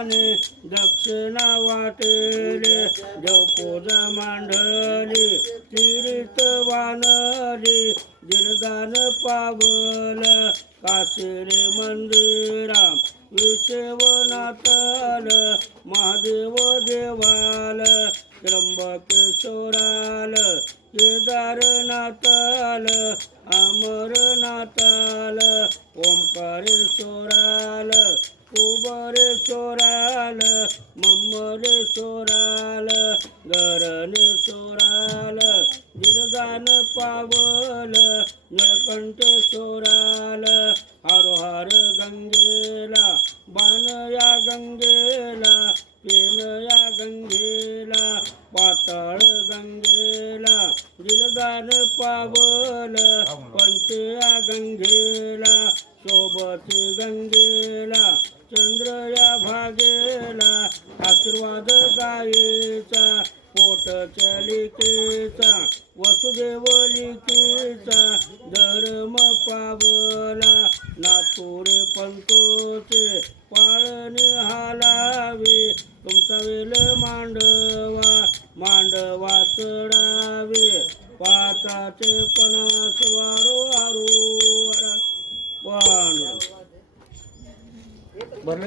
पाने दक्षिणा वाटेले देवपूजा मांडली तीर्थ वानरी दिलदान पावल काशिरे मंदिरा विश्वनाथाल महादेव देवाल त्र्यंबकेश्वराल केदारनाथाल अमरनाथाल ओंकारेश्वराल कुबरेश्वराल मम्मरेश्वराल गरणेश्वराल दिलदान पावल निळकंठेश्वराल हर गंगेला बाण या गंगेला पेन या गंगेला पाताळ गंगेला दिलदान पावल पंच या गंगेला सोबत गंगेला चंद्र या भागेला आशीर्वाद गायेचा पोट चलिकेचा वसुदेव लिकेचा धर्म पावला नातुरे पंतोचे पाळणे हालावे तुमचा वेल मांडवा मांडवा चढावे पाचाचे 50 वारो आरो पण